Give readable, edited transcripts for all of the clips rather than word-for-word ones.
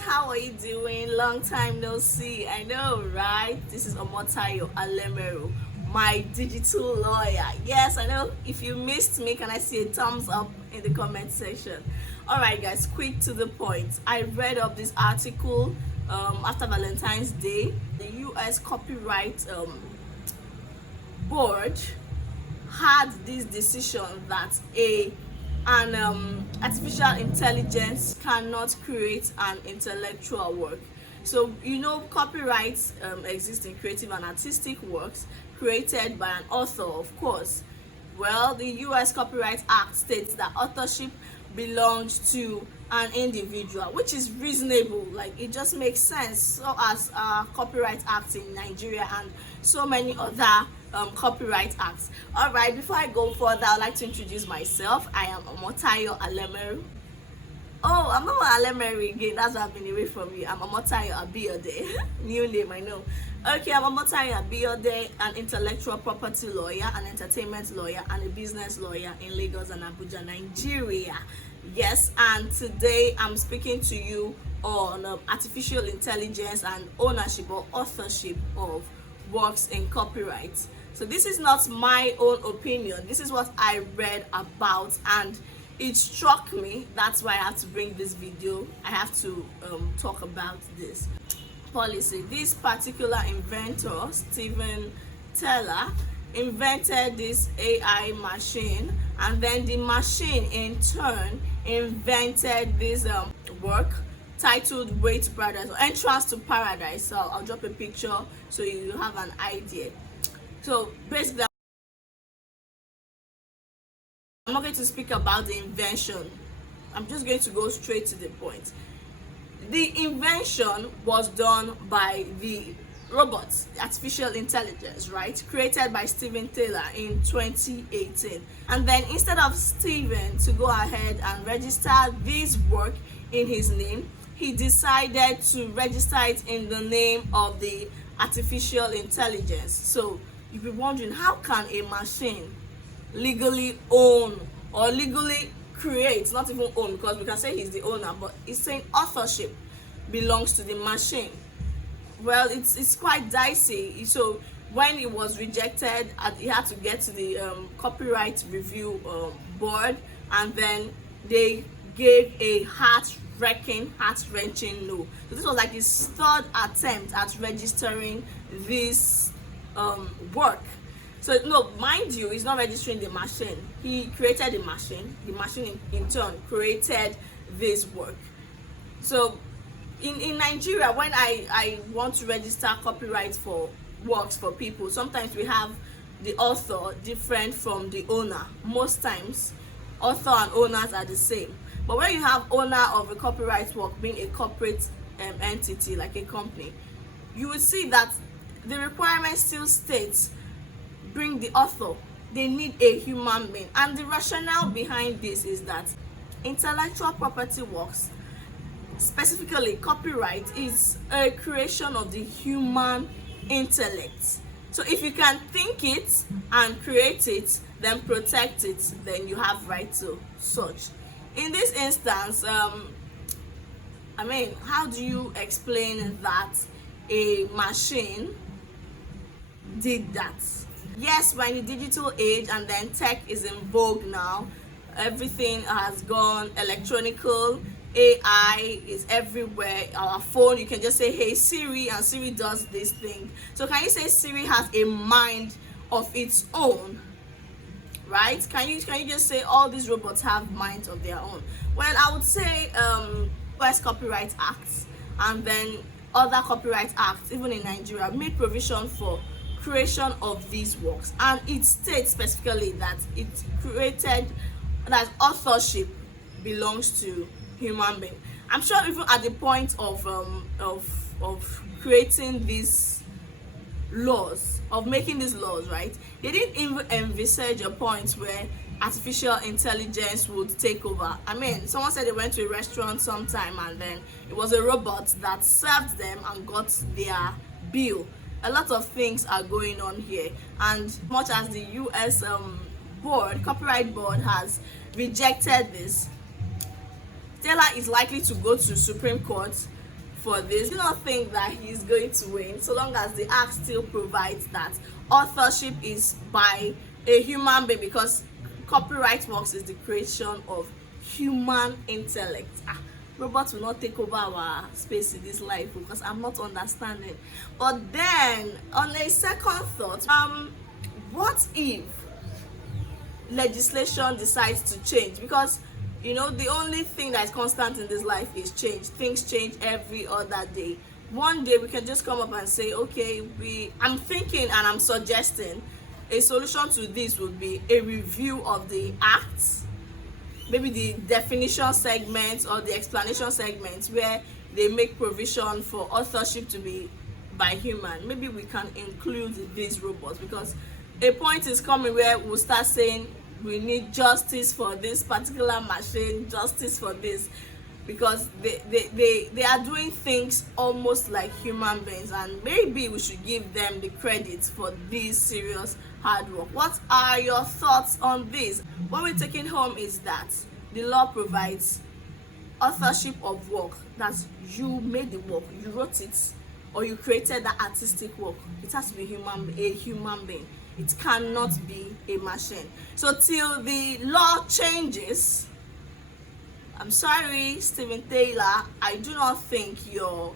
how are you doing? Long time no see. I know, right? This is Mydigitallawyer, my digital lawyer. Yes, I know. If you missed me, can I see a thumbs up in the comment section? Alright guys, quick to the point. I read up this article after Valentine's Day. The US copyright board had this decision that an artificial intelligence cannot create an intellectual work. So copyrights exist in creative and artistic works created by an author, of course. Well, the US Copyright Act states that authorship belongs to an individual, which is reasonable. Like, it just makes sense. So as Copyright Act in Nigeria and so many other copyright acts. All right, before I go further, I'd like to introduce myself. I am Mydigitallawyer. Oh, I'm not Mydigitallawyer again. That's why I've been away from you. I'm Mydigitallawyer. New name, I know. Okay, I'm Mydigitallawyer, an intellectual property lawyer, an entertainment lawyer, and a business lawyer in Lagos and Abuja, Nigeria. Yes, and today I'm speaking to you on artificial intelligence and ownership or authorship of works in copyright. So this is not my own opinion. This is what I read about and it struck me. That's why I have to bring this video. I have to talk about this policy. This particular inventor, Steven Taylor, invented this AI machine, and then the machine in turn invented this work titled Wait Brothers, or Entrance to Paradise. So I'll drop a picture so you have an idea. So basically, I'm not going to speak about the invention. I'm just going to go straight to the point. The invention was done by the robots, artificial intelligence, right? Created by Steven Taylor in 2018. And then instead of Steven to go ahead and register this work in his name, he decided to register it in the name of the artificial intelligence. So you'll be wondering, how can a machine legally own or legally create, not even own, because we can say he's the owner, but he's saying authorship belongs to the machine. Well, it's quite dicey. So when it was rejected, it had to get to the copyright review board, and then they gave a heart-wrenching no. So this was like his third attempt at registering this work. So no, mind you, he's not registering the machine. He created the machine. The machine in turn created this work. So in Nigeria, when I want to register copyright for works for people, sometimes we have the author different from the owner. Most times author and owners are the same. But when you have owner of a copyright work being a corporate entity like a company, you will see that the requirement still states bring the author. They need a human being. And the rationale behind this is that intellectual property works, specifically copyright, is a creation of the human intellect. So if you can think it and create it, then protect it, then you have right to such. In this instance, how do you explain that a machine did that? Yes, we're in the digital age, and then tech is in vogue now. Everything has gone electronical. AI is everywhere. Our phone, you can just say, hey Siri, and Siri does this thing. So can you say Siri has a mind of its own? Right? Can you just say all these robots have minds of their own? Well, I would say US Copyright Act and then other copyright acts, even in Nigeria, made provision for creation of these works, and it states specifically that it's created, that authorship belongs to human being. I'm sure even at the point of creating these laws, of making these laws, right, they didn't even envisage a point where artificial intelligence would take over. Someone said they went to a restaurant sometime and then it was a robot that served them and got their bill. A lot of things are going on here, and much as the US copyright board has rejected this, Taylor is likely to go to Supreme Court for this. Do not think that he's going to win, so long as the act still provides that authorship is by a human being, because copyright works is the creation of human intellect. Robots will not take over our space in this life, because I'm not understanding. But then, on a second thought, what if legislation decides to change? Because the only thing that is constant in this life is change. Things change every other day. One day we can just come up and say, okay, I'm thinking and I'm suggesting a solution to this would be a review of the acts, maybe the definition segment or the explanation segment, where they make provision for authorship to be by human. Maybe we can include these robots, because a point is coming where we'll start saying we need justice for this particular machine, justice for this, because they are doing things almost like human beings, and maybe we should give them the credit for this serious hard work. What are your thoughts on this? What we're taking home is that the law provides authorship of work. That's, you made the work, you wrote it, or you created that artistic work. It has to be a human being. It cannot be a machine. So till the law changes, I'm sorry, Stephen Taylor, I do not think your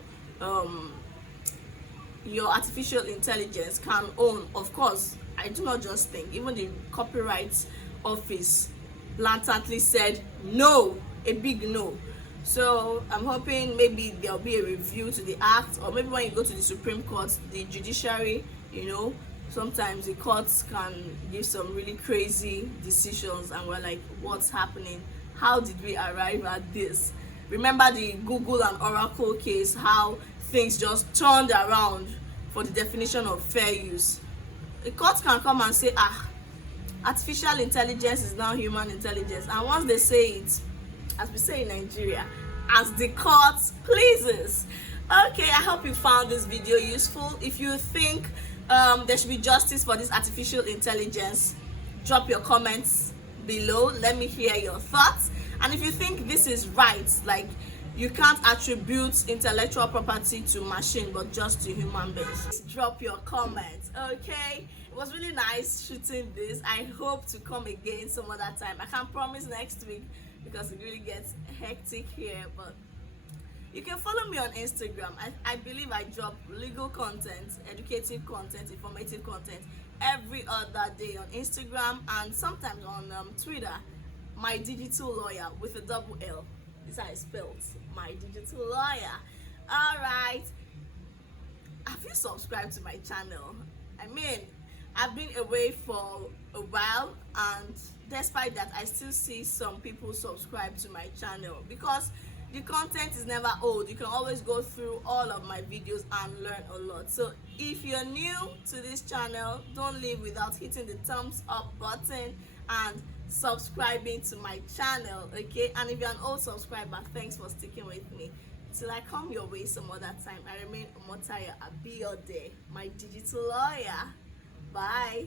artificial intelligence can own. Of course, I do not just think. Even the Copyright Office blatantly said no, a big no. So I'm hoping maybe there'll be a review to the act, or maybe when you go to the Supreme Court, the judiciary, sometimes the courts can give some really crazy decisions, and we're like, what's happening? How did we arrive at this? Remember the Google and Oracle case, how things just turned around for the definition of fair use. The court can come and say, artificial intelligence is now human intelligence, and once they say it, as we say in Nigeria, as the court pleases. Okay, I hope you found this video useful. If you think there should be justice for this artificial intelligence, drop your comments below. Let me hear your thoughts. And if you think this is right, like you can't attribute intellectual property to machine but just to human beings, drop your comments. Okay, it was really nice shooting this. I hope to come again some other time. I can't promise next week because it really gets hectic here, but you can follow me on Instagram. I believe I drop legal content, educative content, informative content every other day on Instagram, and sometimes on Twitter. Mydigitallawyer with a double L. This is how it's spelled. Mydigitallawyer. Alright. Have you subscribed to my channel? I mean, I've been away for a while, and despite that, I still see some people subscribe to my channel, because the content is never old. You can always go through all of my videos and learn a lot. So if you're new to this channel, don't leave without hitting the thumbs up button and subscribing to my channel, okay? And if you're an old subscriber, thanks for sticking with me. Till I come your way some other time, I remain Omotaya Abiode, my digital lawyer. Bye.